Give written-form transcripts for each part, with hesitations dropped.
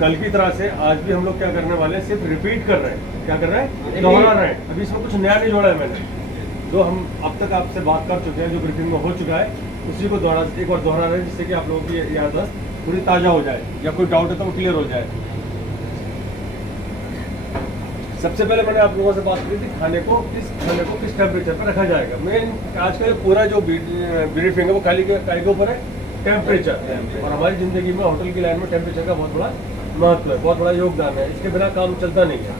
कल की तरह से आज भी हम लोग क्या करने वाले हैं, सिर्फ रिपीट कर रहे हैं। क्या कर रहे हैं? दोहरा रहे हैं। अभी इसमें कुछ नया नहीं जोड़ा है मैंने, जो हम अब तक आपसे बात कर चुके हैं, जो ब्रीफिंग में हो चुका है, उसी को एक बार दोहरा रहे हैं, जिससे कि आप लोगों की याददाश्त पूरी ताज़ा हो जाए, या कोई डाउट है तो वो क्लियर हो जाए। सबसे पहले मैंने आप लोगों से बात की थी खाने को किस टेम्परेचर पर रखा जाएगा। मेन आज का पूरा जो ब्रीफिंग है वो खाली के ऊपर है, टेम्परेचर। और हमारी ज़िंदगी में होटल की लाइन में टेम्परेचर का बहुत बड़ा महत्व है, बहुत बड़ा योगदान है। इसके बिना काम चलता नहीं है।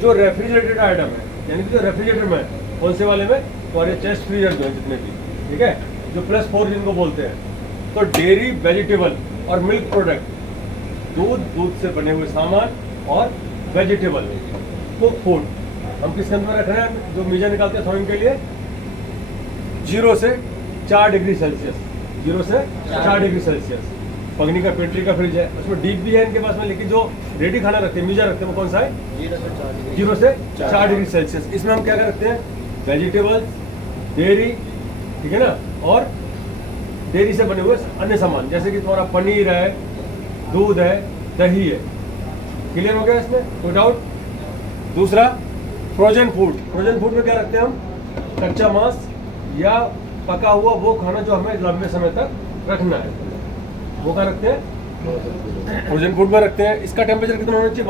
जो रेफ्रिजरेटेड आइटम है, यानी कि जो रेफ्रिजरेटर में कौन से वाले में, हमारे चेस्ट फ्रीजर जो है जितने भी, ठीक है, जो +4 जिनको बोलते हैं, तो डेयरी, वेजिटेबल और मिल्क प्रोडक्ट, दूध से बने हुए सामान और वेजिटेबल कुक फूड हम किसके अंदर रख रहे हैं, जो मीजर निकालते हैं थोइंग के लिए, 0 से 4 डिग्री सेल्सियस, 0 से 4 डिग्री सेल्सियस। पगनी का पेट्री का फ्रिज है, उसमें डीप भी है इनके पास में, लेकिन जो रेडी खाना रखते हैं, मीजर रखते हैं, वो कौन सा है? 0 से 4 डिग्री सेल्सियस। इसमें हम क्या रखते हैं? वेजिटेबल्स, डेयरी, ठीक है ना, और डेयरी से बने हुए अन्य सामान, जैसे कि तुम्हारा पनीर है, दूध है, दही है। क्लियर हो गया इसमें? कोई डाउट? दूसरा, फ्रोजन फूड। फ्रोजन फूड में क्या रखते हैं हम? कच्चा मांस या पका हुआ वो खाना जो हमें लंबे समय तक रखना है, वो क्या रखते हैं? फ्रोजन फूड में रखते हैं। इसका टेम्परेचर कितना होना चाहिए?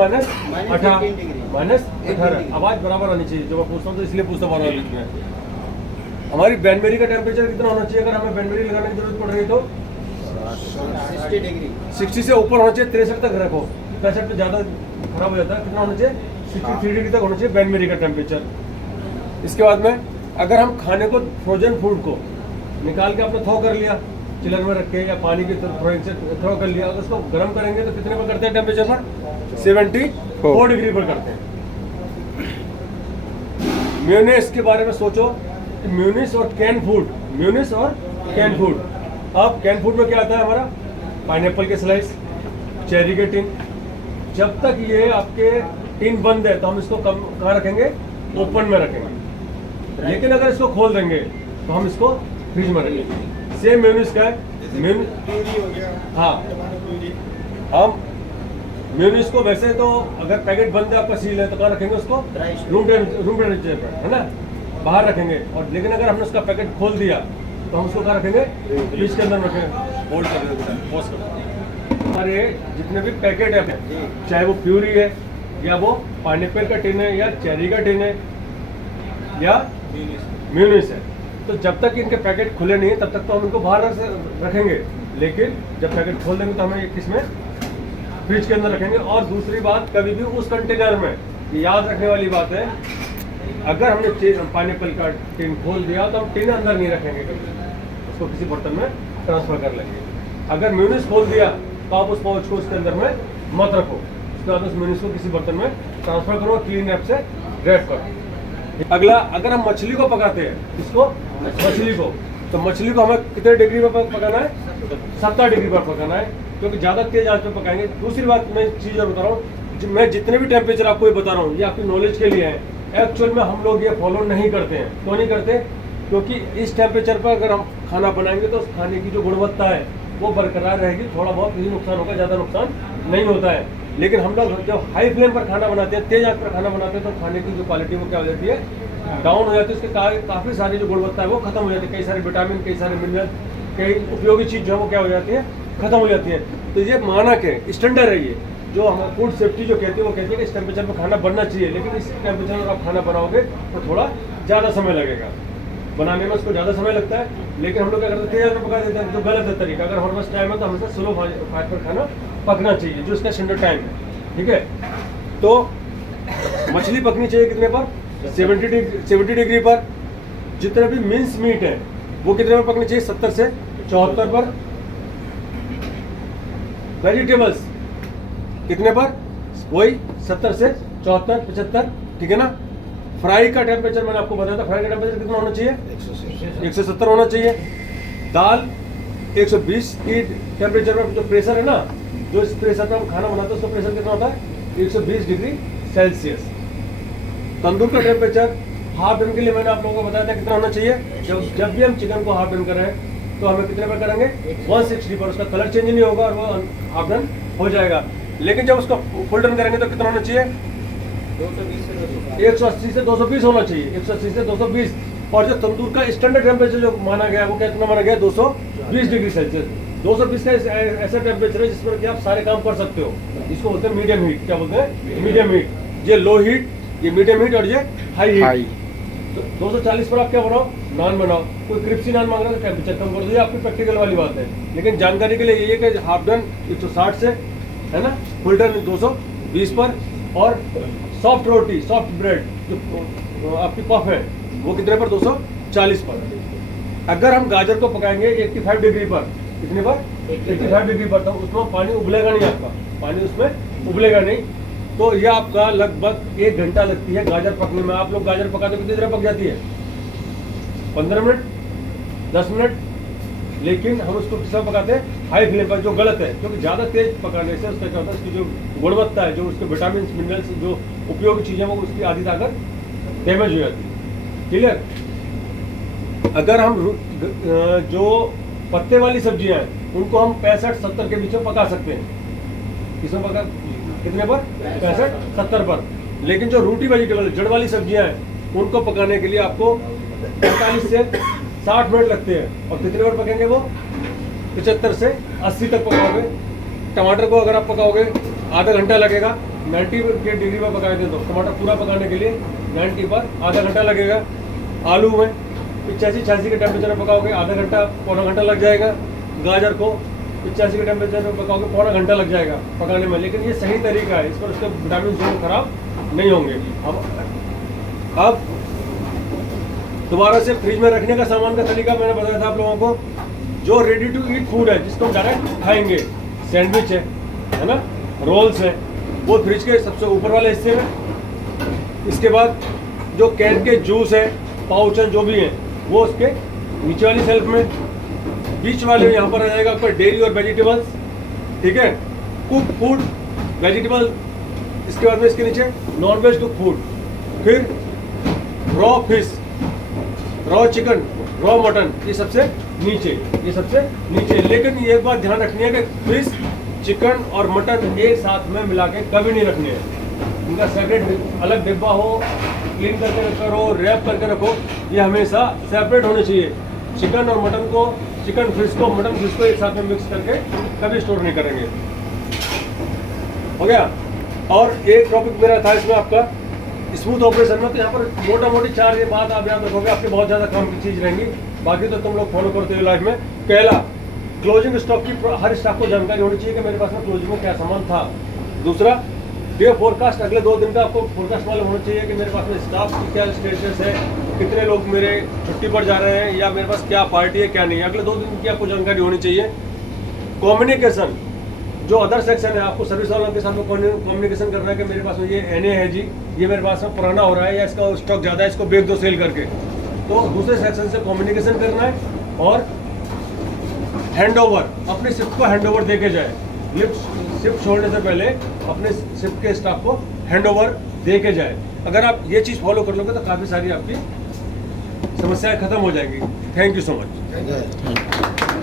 -18। आवाज बराबर आनी चाहिए, जो मैं पूछता हूँ तो इसलिए पूछता हूँ बीच में। हमारी बैंडमेरी का टेम्परेचर कितना होना चाहिए? अगर हमें बैंडमेरी लगाने की जरूरत पड़ रही तो 60 डिग्री। 60 से ऊपर होना चाहिए, 63 तक रखो, 65 तो ज़्यादा खराब हो जाता है। कितना होना चाहिए? 63 डिग्री तक होना चाहिए बैंडमेरी का टेम्परेचर। इसके बाद में अगर हम खाने को, फ्रोजन फूड को निकाल के आपने थ्रो कर लिया चिलर में रख के, या पानी की थ्रो कर लिया, अगर उसको गर्म करेंगे तो कितने पर करते हैं टेम्परेचर पर? 74 डिग्री पर करते हैं। म्यूनिस के बारे में सोचो, म्यूनिस और कैन फूड, म्यूनिस और कैन फूड। अब कैन फूड में क्या आता है हमारा? पाइनएप्पल के स्लाइस, चेरी के टिन। जब तक ये आपके टिन बंद है तो हम इसको कहाँ रखेंगे? ओपन में रखेंगे। लेकिन अगर इसको खोल देंगे तो हम इसको फ्रिज में रखेंगे। सेम म्यूनिस का है, हाँ, हम म्यूनिस को वैसे तो अगर पैकेट बंद है, आपका सील है, तो कहाँ रखेंगे उसको? रूम टेम्परेचर पर, है ना, बाहर रखेंगे। और लेकिन अगर हमने उसका पैकेट खोल दिया तो हम उसको कहाँ रखेंगे? फ्रिज के अंदर रखेंगे। होल्ड कर देंगे, पॉज कर देंगे। हमारे जितने भी पैकेट है, चाहे वो प्यूरी है, या वो पाइनएप्पल का टिन है, या चेरी का टिन है, या म्यूनिस है, तो जब तक इनके पैकेट खुले नहीं तब तक तो हम इनको बाहर रखेंगे। लेकिन जब पैकेट खोल देंगे तो हमें किसमें? फ्रिज के अंदर रखेंगे। और दूसरी बात, कभी भी उस कंटेनर में, याद रखने वाली बात है, अगर हमने पाइनएप्पल का टिन खोल दिया तो हम टिन अंदर नहीं रखेंगे, उसको किसी बर्तन में ट्रांसफर कर लेंगे। अगर म्यूनिस खोल दिया तो आप उस पाउच को उसके अंदर में मत रखो, उसके बाद उस म्यूनिस को किसी बर्तन में ट्रांसफर करो, क्लीन रैप से रैप करो। अगला, अगर हम मछली को पकाते हैं, इसको मछली को, तो मछली को हमें कितने डिग्री पर पकाना है? 70 डिग्री पर पकाना है, क्योंकि ज़्यादा तेज आंच पर पकाएंगे। दूसरी बात मैं चीज़ और बता रहा हूँ, मैं जितने भी टेम्परेचर आपको ये बता रहा हूँ, ये आपकी नॉलेज के लिए है। एक्चुअल में हम लोग ये फॉलो नहीं करते हैं। क्यों नहीं करते? क्योंकि इस टेम्परेचर पर अगर हम खाना बनाएंगे तो उस खाने की जो गुणवत्ता है वो बरकरार रहेगी। थोड़ा बहुत ही नुकसान होगा, ज़्यादा नुकसान नहीं होता है। लेकिन हम लोग जब हाई फ्लेम पर खाना बनाते हैं, तेज आंच पर खाना बनाते हैं, तो खाने की जो क्वालिटी वो क्या हो जाती है? डाउन हो जाती है। उसके काफ़ी सारी जो गुणवत्ता है वो खत्म हो जाती है। कई सारे विटामिन, कई सारे मिनरल, कई उपयोगी चीज़ जो है वो क्या हो जाती है? खत्म हो जाती है। तो ये मानक है, स्टैंडर्ड है ये, जो हम फूड सेफ्टी जो कहती है, वो कहती है कि इस टेम्परेचर पर खाना बनना चाहिए। लेकिन इस टेम्परेचर पर आप खाना बनाओगे तो थोड़ा ज़्यादा समय लगेगा बनाने में, उसको ज़्यादा समय लगता है। लेकिन हम लोग क्या करते हैं? तेज में पका देते हैं, जो गलत है तरीका। अगर हमारे पास टाइम है तो हमेशा स्लो फायर पर खाना पकना चाहिए, जो इसका स्टैंडर्ड टाइम है, ठीक है। तो मछली पकनी चाहिए कितने पर? 70 डिग्री पर। जितने भी मिन्स मीट है वो कितने पर पकनी चाहिए? 70 से 74 पर। वेजिटेबल्स कितने पर? वही 70 से 74, 75, ठीक है ना। फ्राई का टेम्परेचर मैंने आपको बताया था, फ्राई का टेम्परेचर कितना होना चाहिए? 170 होना चाहिए। दाल 120 की टेम्परेचर पर, जो प्रेशर है ना, जो इस प्रेशर पर हम खाना बनाते हैं उसका प्रेशर कितना होता है? 120 डिग्री सेल्सियस। तंदूर का टेम्परेचर हाफ डन के लिए मैंने आप लोगों को बताया था कितना होना चाहिए? जब भी हम चिकन को हाफ डन कर रहे हैं तो हमें कितने पर करेंगे 160 पर, उसका कलर चेंज नहीं होगा और वो हाफ डन हो जाएगा। लेकिन जब उसका फुल डन करेंगे तो कितना होना चाहिए 180 से 220 होना चाहिए, 180 से 220। और जो तंदूर का स्टैंडर्ड टेम्परेचर जो माना गया वो कितना माना गया 220 डिग्री सेल्सियस। 220 का ऐसा टेम्परेचर है जिसमें कि आप सारे काम कर सकते हो। इसको बोलते हैं मीडियम हीट। क्या बोलते हैं? Medium heat. ये लो हीट, ये मीडियम हीट और ये हाई हीट। तो 240 पर आप क्या बनाओ? नान बनाओ। कोई क्रिप्सी नान मांग रहा है तो टेम्परेचर कम कर दो, ये आपकी प्रैक्टिकल वाली बात है। लेकिन जानकारी के लिए ये है कि हाफ डन 160 से, है ना, फुल डन 220 पर। और सॉफ्ट रोटी, सॉफ्ट ब्रेड जो आपकी पफ है वो कितने पर? 240 पर। अगर हम गाजर को पकाएंगे 85 डिग्री पर, कितने पर? 85 डिग्री पर, तो उसमें पानी उबलेगा नहीं, आपका पानी उसमें उबलेगा नहीं। तो ये आपका लगभग 1 घंटा लगती है गाजर पकने में। आप लोग गाजर पकाते कितनी देर पक जाती है? 15 मिनट, 10 मिनट। लेकिन हम उसको किस तरह पकाते हैं? हाई फ्लेम पर, जो गलत है। क्योंकि ज़्यादा तेज पकाने से उसका क्या होता है, उसकी जो गुणवत्ता है, जो उसके विटामिन मिनरल्स, जो उपयोगी चीज़ें, वो उसकी आधी ताकत डैमेज हो जाती है। क्लियर? अगर हम जो पत्ते वाली सब्जियां हैं उनको हम 65-70 के बीच में पका सकते हैं। किसमें पका? कितने पर? 65-70 पर। लेकिन जो रूटी वेजिटेबल, जड़ वाली सब्जियां हैं, उनको पकाने के लिए आपको 45 से 60 मिनट लगते हैं। और कितने पर पकेंगे वो? 75 से 80 तक पकाओगे। टमाटर को अगर आप पकाओगे आधा घंटा लगेगा। 90 के डिग्री पर पकाएंगे तो टमाटर पूरा पकाने के लिए 90 पर आधा घंटा लगेगा। आलू में 85-86 के टेम्परेचर में पकाओगे आधा घंटा, पौना घंटा लग जाएगा। गाजर को 85 के टेम्परेचर में पकाओगे पौना घंटा लग जाएगा पकाने में। लेकिन ये सही तरीका है, इस पर उसके विटामिन जो खराब नहीं होंगे। अब दोबारा से फ्रिज में रखने का सामान का तरीका मैंने बताया था आप लोगों को। जो रेडी टू ईट फूड है, जिसको हम डायरेक्ट खाएंगे, सैंडविच है ना, रोल्स है, वो फ्रिज के सबसे ऊपर वाले हिस्से में। इसके बाद जो कैन के जूस है, पाउच है, जो भी है, वो उसके नीचे वाली शेल्फ में। बीच वाले यहाँ पर आ जाएगा आपका डेयरी और वेजिटेबल्स, ठीक है, कुक फूड, वेजिटेबल। इसके बाद में इसके नीचे नॉन वेज कुक फूड, फिर raw fish, raw chicken, raw mutton, ये सबसे नीचे, ये सबसे नीचे। लेकिन ये एक बात ध्यान रखनी है कि फिश, चिकन और मटन एक साथ में मिला के कभी नहीं रखने हैं। इनका सेपरेट अलग डिब्बा हो, क्लीन करके रखो, रैप करके रखो। ये हमेशा सेपरेट होने चाहिए। चिकन और मटन को, चिकन फिश को, मटन फिश को एक साथ में मिक्स करके कभी स्टोर नहीं करेंगे। हो गया? और एक टॉपिक मेरा था इसमें आपका स्मूथ ऑपरेशन में। तो यहाँ पर मोटा मोटी 4 ये बात आप याद रखोगे, आपके बहुत ज़्यादा काम की चीज़ रहेंगी। बाकी तो तुम लोग फॉलो करते हो लाइफ में। पहला, क्लोजिंग स्टॉक की हर स्टॉक को जानकारी होनी चाहिए कि मेरे पास में क्लोजिंग में क्या सामान था। दूसरा, डे फोरकास्ट, अगले 2 दिन का आपको फोरकास्ट मालूम होना चाहिए कि मेरे पास में स्टाफ की क्या स्टेटस है, कितने लोग मेरे छुट्टी पर जा रहे हैं, या मेरे पास क्या पार्टी है क्या नहीं है। अगले 2 दिन की आपको जानकारी होनी चाहिए। कम्युनिकेशन, जो अदर सेक्शन है, आपको सर्विस वालों के साथ में कम्युनिकेशन करना है कि मेरे पास में ये एनए है जी, ये मेरे पास में पुराना हो रहा है या इसका स्टॉक ज़्यादा है, इसको बेच दो सेल करके। तो दूसरे सेक्शन से कम्युनिकेशन करना है। और हैंडओवर, अपने शिफ्ट को हैंडओवर दे के जाए। शिफ्ट छोड़ने से पहले अपने शिफ्ट के स्टाफ को हैंडओवर दे के जाए। अगर आप ये चीज़ फॉलो कर लोगे तो काफ़ी सारी आपकी समस्याएं खत्म हो जाएंगी। Thank you so much.